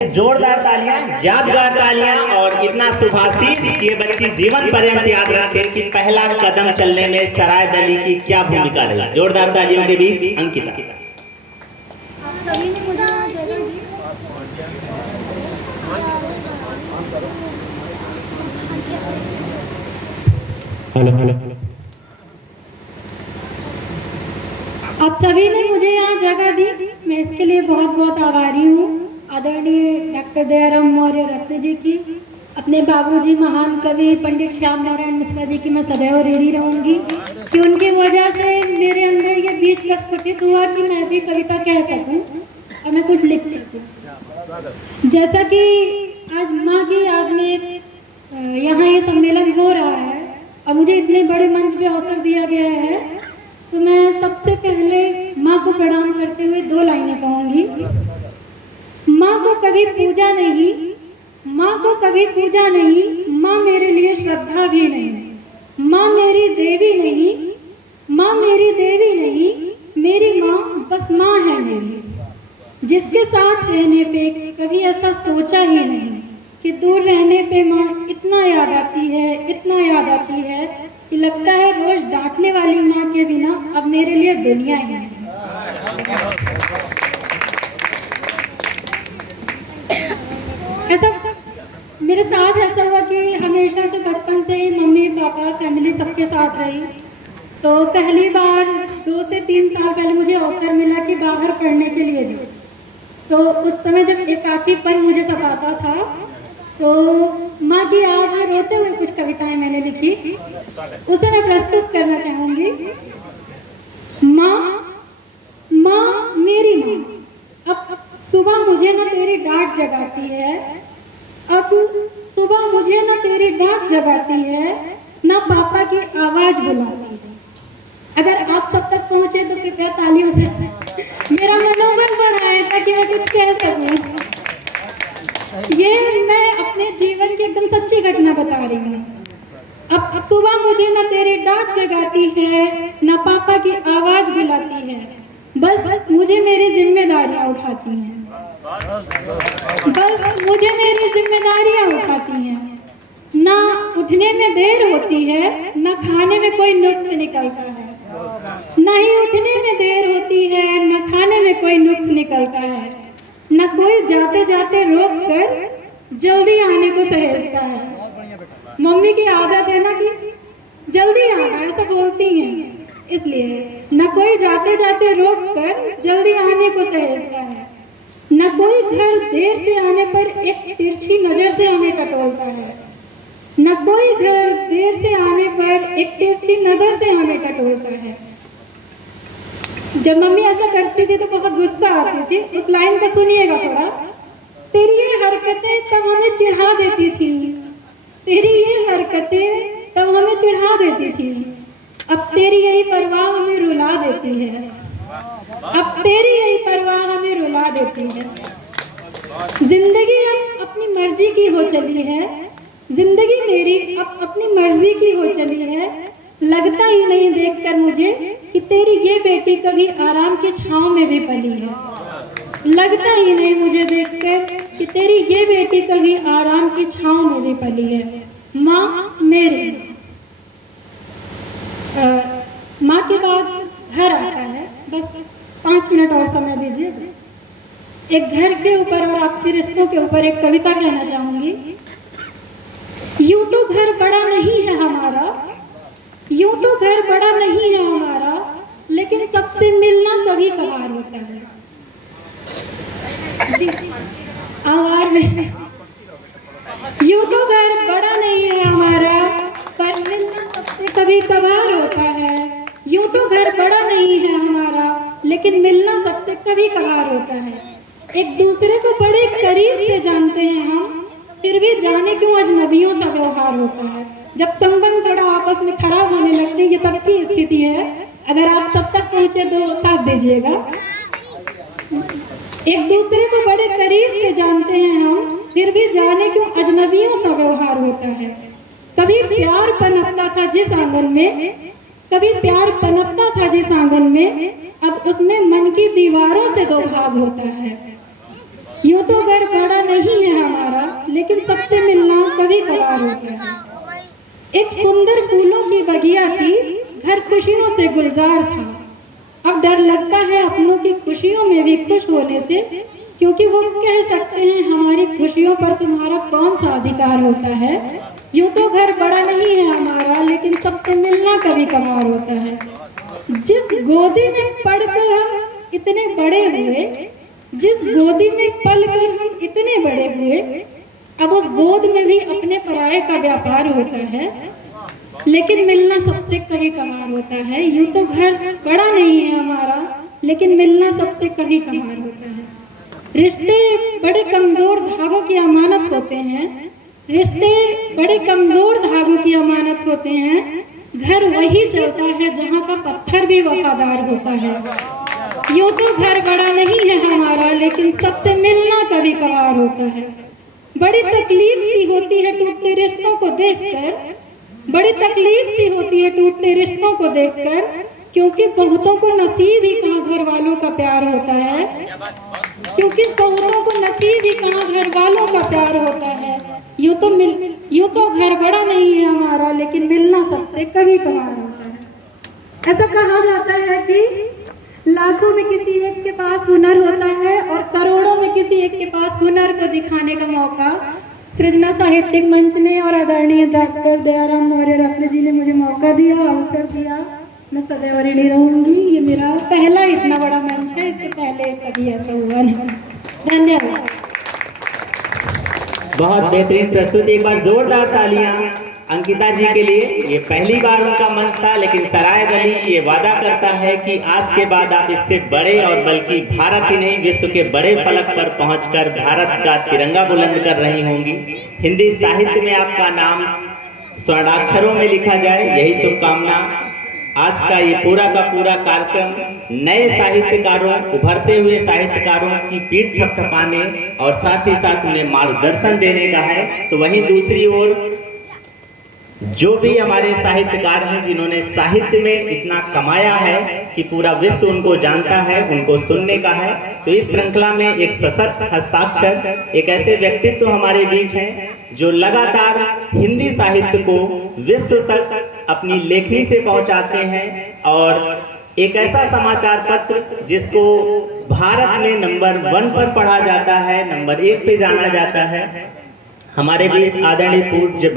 जोरदार तालियां, यादगार तालियां और इतना शुभाशीष ये बच्ची जीवन पर्यंत याद रखे कि पहला कदम चलने में सराय दली की क्या भूमिका रही। जोरदार तालियों के बीच अंकिता। आप सभी ने मुझे यहाँ जगह दी, मैं इसके लिए बहुत बहुत आभारी हूँ। आदरणीय डॉक्टर दयाराम मौर्य रत्न जी की, अपने बाबूजी महान कवि पंडित श्याम नारायण मिश्रा जी की मैं सदैव ऋणी रहूंगी कि उनकी वजह से मेरे अंदर ये बीज का स्फुटित हुआ कि मैं भी कविता कह सकूं और मैं कुछ लिख सकूं। जैसा कि आज माँ की याद में यहाँ ये सम्मेलन हो रहा है और मुझे इतने बड़े मंच पे अवसर दिया गया है, तो मैं सबसे पहले माँ को प्रणाम करते हुए दो लाइनें कहूँगी। माँ को कभी पूजा नहीं, माँ को कभी पूजा नहीं, माँ मेरे लिए श्रद्धा भी नहीं। माँ मेरी देवी नहीं, माँ मेरी देवी नहीं, मेरी माँ बस माँ है मेरी, जिसके साथ रहने पे कभी ऐसा सोचा ही नहीं कि दूर रहने पे माँ इतना याद आती है, इतना याद आती है कि लगता है रोज डांटने वाली माँ के बिना अब मेरे लिए दुनिया ही है। ऐसा मेरे साथ ऐसा हुआ कि हमेशा से बचपन से ही मम्मी पापा फैमिली सबके साथ रही। तो पहली बार 2 से 3 साल पहले मुझे अवसर मिला कि बाहर पढ़ने के लिए जाऊँ। तो उस समय जब एकाकीपन मुझे सताता था तो माँ की याद में रोते हुए कुछ कविताएं मैंने लिखी, उसे मैं प्रस्तुत करना चाहूँगी। माँ, माँ मेरी माँ, अब सुबह मुझे ना तेरी डांट जगाती है, अब सुबह मुझे ना तेरी डांट जगाती है, ना पापा की आवाज बुलाती है। अगर आप सब तक पहुंचे तो कृपया तालियों से मेरा मनोबल बढ़ाएं ताकि मैं कुछ कह सकूं। ये मैं अपने जीवन की एकदम सच्ची घटना बता रही हूँ। अब सुबह मुझे ना तेरी डांट जगाती है, ना पापा की आवाज बुलाती है, बस मुझे मेरी जिम्मेदारियां उठाती हैं, बस मुझे मेरी जिम्मेदारियां उठाती हैं। ना उठने में देर होती है, ना खाने में कोई नुक्स निकलता है, नहीं उठने में देर होती है, ना खाने में कोई नुक्स निकलता है, ना कोई जाते जाते रोक कर जल्दी आने को सहेजता है। मम्मी की आदत है ना कि जल्दी आना, ऐसा बोलती हैं, इसलिए न कोई जाते जाते रोक कर जल्दी आने को सहेजता है, न कोई घर देर से आने पर एक तिरछी नजर से हमें टटोलता है, न कोई घर देर से आने पर एक तिरछी नजर से हमें टटोलता है। जब मम्मी ऐसा करती थी तो बहुत गुस्सा आती थी। उस लाइन को सुनिएगा थोड़ा। तेरी ये हरकतें तब हमें चिढ़ा देती थी, तेरी ये हरकतें तब हमें चिढ़ा देती थी, अब तेरी यही परवाह हमें रुला देती है, अब तेरी यही परवाह हमें रुला देती है। जिंदगी अब अपनी मर्जी की हो चली है, जिंदगी मेरी अब अपनी मर्जी की हो चली है, लगता ही नहीं देखकर मुझे कि तेरी ये बेटी कभी आराम की छांव में भी पली है, लगता ही नहीं मुझे देखकर कि तेरी ये बेटी कभी आराम की छांव में भी पली है। माँ मेरी, माँ के बाद घर आता है, बस 5 मिनट और समय दीजिए। एक घर के ऊपर और आपसी रिश्तों के ऊपर एक कविता कहना चाहूंगी। यूं तो घर बड़ा नहीं है हमारा, यूं तो घर बड़ा नहीं है हमारा, लेकिन सबसे मिलना कभी कभार होता है। आवाज में, यूं तो घर बड़ा नहीं है हमारा, पर मिलना सबसे कभी कभार होता है। यूं तो घर बड़ा नहीं है हमारा, लेकिन मिलना सबसे कभी कभार होता है। एक दूसरे को बड़े करीब से जानते हैं हम, फिर भी जाने क्यों अजनबियों सा व्यवहार होता है। जब संबंध थोड़ा आपस में खराब होने लगते हैं, ये तब की स्थिति है। अगर आप सब तक पहुंचे तो साथ दीजिएगा। एक दूसरे को बड़े करीब से जानते हैं हम, फिर भी जाने क्यों अजनबियों सा व्यवहार होता है। कभी प्यार पनपता था जिस आंगन में, कभी प्यार पनपता था जिस आंगन में, अब उसमें मन की दीवारों से 2 भाग होता है। यूं तो घर बड़ा नहीं है हमारा, लेकिन सबसे मिलना कभी कभार होता है। एक सुंदर फूलों की बगिया थी, घर खुशियों से गुलजार था। अब डर लगता है अपनों की खुशियों में भी खुश होने से, क्योंकि वो कह सकते हैं हमारी खुशियों पर तुम्हारा कौन सा अधिकार होता है। यूं तो घर बड़ा नहीं है हमारा, लेकिन सबसे मिलना कभी कभार होता है। जिस गोदी में पढ़कर हम इतने बड़े हुए, जिस गोदी में पलकर हम इतने बड़े हुए, अब उस गोद में भी अपने पराये का व्यापार होता है। लेकिन मिलना सबसे कभी कभार होता है। यूं तो घर बड़ा नहीं है हमारा, लेकिन मिलना सबसे कभी कभार होता है। रिश्ते बड़े कमजोर धागों की अमानत होते हैं। रिश्ते बड़े कमजोर धागों की अमानत होते हैं। घर वही चलता है जहाँ का पत्थर भी वफादार होता है। यूं तो घर बड़ा नहीं है हमारा, लेकिन सबसे मिलना कभी कभार होता है। बड़ी तकलीफ सी होती है टूटते रिश्तों को देखकर, बड़ी तकलीफ सी होती है टूटते रिश्तों को देखकर, क्योंकि बहुतों को नसीब ही कहाँ घर वालों का प्यार होता है। क्योंकि बहुतों को नसीब ही कहाँ घर वालों का प्यार होता है। यूं तो घर बड़ा नहीं है हमारा, लेकिन मिलना सबसे कभी कभार होता है। ऐसा कहा जाता है कि लाखों में किसी एक के पास हुनर होता है और करोड़ों में किसी एक के पास हुनर को दिखाने का मौका सृजना साहित्यिक मंच ने और आदरणीय डॉक्टर दयाराम मौर्य रत्न जी ने मुझे मौका दिया, अवसर दिया। मैं सदैव ऋणी रहूंगी। ये मेरा पहला इतना बड़ा मंच है, इससे पहले कभी ऐसा हुआ नहीं। धन्यवाद। बहुत बेहतरीन प्रस्तुति, एक बार जोरदार तालियां अंकिता जी के लिए। ये पहली बार उनका मंच था, लेकिन सराय अली ये वादा करता है कि आज के बाद आप इससे बड़े और बल्कि भारत ही नहीं विश्व के बड़े फलक पर पहुंचकर भारत का तिरंगा बुलंद कर रही होंगी। हिंदी साहित्य में आपका नाम स्वर्णाक्षरों में लिखा जाए, यही शुभकामना। आज का ये पूरा का पूरा कार्यक्रम नए साहित्यकारों, उभरते हुए साहित्यकारों की पीठ थपथपाने और साथ ही साथ उन्हें मार्गदर्शन देने का है। तो वहीं दूसरी ओर जो भी हमारे साहित्यकार हैं जिन्होंने साहित्य में इतना कमाया है कि पूरा विश्व उनको जानता है, उनको सुनने का है, तो इस श्रृंखला में एक सशक्त हस्ताक्षर, एक ऐसे व्यक्तित्व हमारे बीच हैं जो लगातार हिंदी साहित्य को विश्व तक अपनी लेखनी से पहुंचाते हैं और एक ऐसा समाचार पत्र जिसको भारत में नंबर 1 पर पढ़ा जाता है, नंबर 1 पे जाना जाता है। हमारे बीच आदरणीय पूज्य